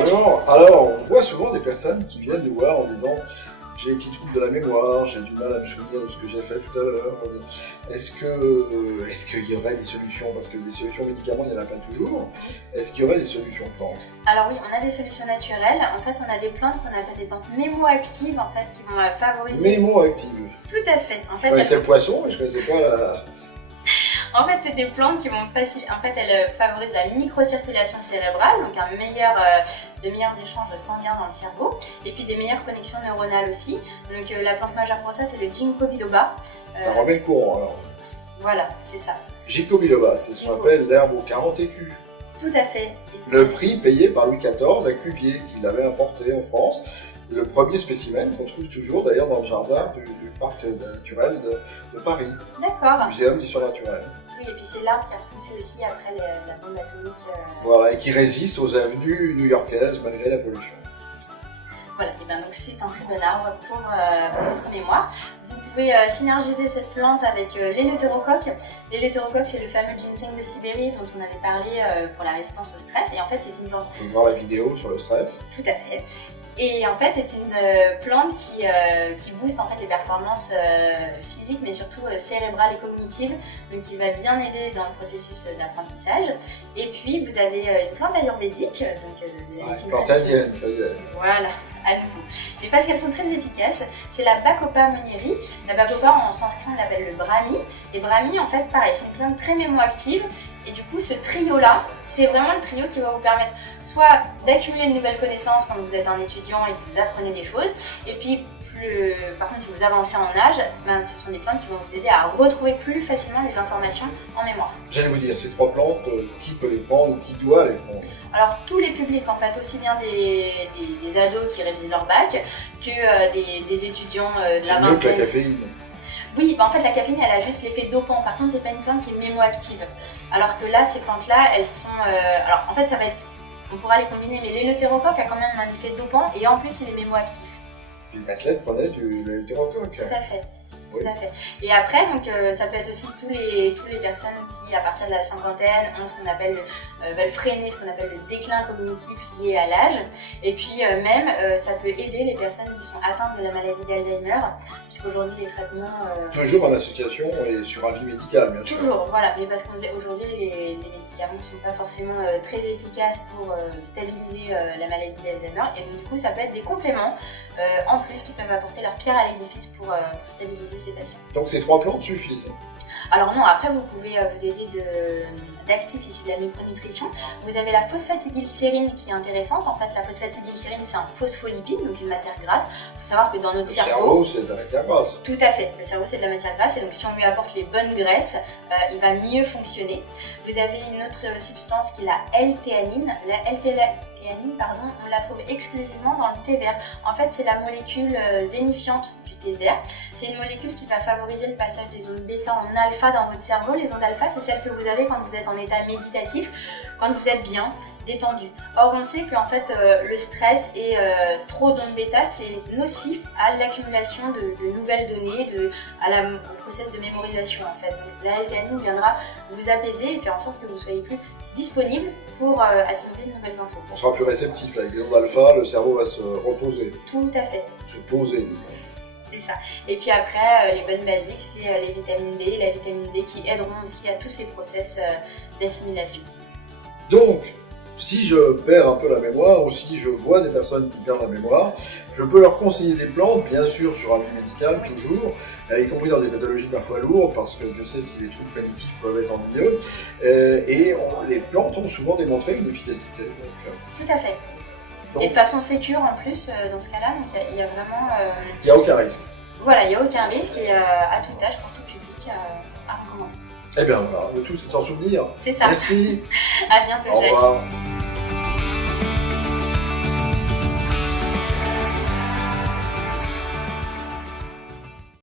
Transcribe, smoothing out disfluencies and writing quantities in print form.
Absolument. Alors, on voit souvent des personnes qui viennent nous voir en disant j'ai des petits troubles de la mémoire, j'ai du mal à me souvenir de ce que j'ai fait tout à l'heure. Est-ce qu'il y aurait des solutions? Parce que des solutions médicaments, il n'y en a pas toujours. Est-ce qu'il y aurait des solutions plantes? Alors oui, on a des solutions naturelles. En fait, on a des plantes qu'on appelle des plantes mémoactives, en fait, qui vont favoriser... Mémoactives. Tout à fait. En fait, Je connaissais le poisson, mais je ne connaissais pas la... En fait, c'est des plantes qui vont faciliter. En fait, elles favorisent la microcirculation cérébrale, donc de meilleurs échanges sanguins dans le cerveau, et puis des meilleures connexions neuronales aussi. Donc, la plante majeure pour ça, c'est le ginkgo biloba. Ça remet le courant alors. Voilà, c'est ça. Ginkgo biloba, c'est ce qu'on appelle l'herbe aux 40 écus. Tout à fait. Le prix payé par Louis XIV à Cuvier, qui l'avait importé en France. Le premier spécimen qu'on trouve toujours d'ailleurs dans le jardin du parc naturel de Paris. D'accord. Muséum d'histoire naturelle. Oui, et puis c'est l'arbre qui a poussé aussi après la bombe atomique. Voilà, et qui résiste aux avenues new-yorkaises malgré la pollution. Voilà, et bien donc c'est un très bon arbre pour votre mémoire. Vous pouvez synergiser cette plante avec l'éleutérocoque. L'éleutérocoque, c'est le fameux ginseng de Sibérie dont on avait parlé pour la résistance au stress. Et en fait, c'est une plante... On peut voir la vidéo sur le stress. Tout à fait. Et en fait, c'est une plante qui booste en fait les performances physiques, mais surtout cérébrales et cognitives, donc qui va bien aider dans le processus d'apprentissage. Et puis, vous avez une plante ayurvédique, donc plante indienne, ça y est. Voilà, à nouveau. Mais parce qu'elles sont très efficaces, c'est la Bacopa monnieri. La Bacopa, en sanskrit, on l'appelle le Brahmi. Et Brahmi, en fait, pareil, c'est une plante très mémoactive. Et du coup, ce trio-là, c'est vraiment le trio qui va vous permettre soit d'accumuler de nouvelles connaissances quand vous êtes un étudiant et que vous apprenez des choses, et puis par contre, si vous avancez en âge, ben, ce sont des plantes qui vont vous aider à retrouver plus facilement les informations en mémoire. J'allais vous dire, ces trois plantes, qui peut les prendre ou qui doit les prendre? Alors, tous les publics, en fait, aussi bien des ados qui révisent leur bac que des étudiants de la vingtaine. C'est mieux que la caféine. Oui, bah en fait la caféine elle a juste l'effet dopant, par contre c'est pas une plante qui est mémoactive. Alors que là, ces plantes-là, elles sont... alors en fait ça va être... On pourra les combiner, mais l'éleutérocoque a quand même un effet dopant et en plus il est mémoactif. Les athlètes prenaient de l'éleutérocoque. Tout à fait. Oui. Tout à fait. Et après, donc, ça peut être aussi tous les personnes qui, à partir de la cinquantaine, ont ce qu'on appelle, veulent freiner ce qu'on appelle le déclin cognitif lié à l'âge. Et puis même, ça peut aider les personnes qui sont atteintes de la maladie d'Alzheimer, puisqu'aujourd'hui les traitements... Toujours en association et sur avis médical, bien sûr. Toujours, voilà. Mais parce qu'on disait aujourd'hui, les médicaments ne sont pas forcément très efficaces pour stabiliser la maladie d'Alzheimer. Et donc, du coup, ça peut être des compléments en plus qui peuvent apporter leur pierre à l'édifice pour stabiliser ces patients. Donc ces trois plantes suffisent? Alors non, après vous pouvez vous aider d'actifs issus de la micronutrition. Vous avez la phosphatidylsérine qui est intéressante. En fait, la phosphatidylsérine, c'est un phospholipide, donc une matière grasse. Il faut savoir que dans notre cerveau... Le cerveau, c'est de la matière grasse. Tout à fait. Le cerveau, c'est de la matière grasse. Et donc, si on lui apporte les bonnes graisses, il va mieux fonctionner. Vous avez une autre substance qui est la L-théanine. La L-théanine, pardon, on la trouve exclusivement dans le thé vert. En fait, c'est la molécule zénifiante du thé vert. C'est une molécule qui va favoriser le passage des ondes bêta en alpha dans votre cerveau. Les ondes alpha, c'est celles que vous avez quand vous êtes en état méditatif, quand vous êtes bien, détendu. Or, on sait qu'en fait, le stress et trop d'ondes bêta, c'est nocif à l'accumulation de nouvelles données, au process de mémorisation en fait. Donc, la L-théanine viendra vous apaiser et faire en sorte que vous soyez plus disponible pour assimiler de nouvelles infos. On sera plus réceptif. Avec les ondes alpha, le cerveau va se reposer. Tout à fait. Se poser. C'est ça. Et puis après, les bonnes basiques, c'est les vitamines B et la vitamine D qui aideront aussi à tous ces process d'assimilation. Donc, si je perds un peu la mémoire ou si je vois des personnes qui perdent la mémoire, je peux leur conseiller des plantes, bien sûr sur avis médical, toujours, y compris dans des pathologies parfois lourdes, parce que je sais si les troubles cognitifs peuvent être ennuyeux, et les plantes ont souvent démontré une efficacité. Donc, tout à fait. Et de façon sécure en plus, dans ce cas-là, donc il y a vraiment... Il n'y a aucun risque. Voilà, il n'y a aucun risque et à tout âge, pour tout public, à recommander. Eh bien voilà, le tout c'est de s'en souvenir. C'est ça. Merci. À bientôt, Au Jacques. revoir.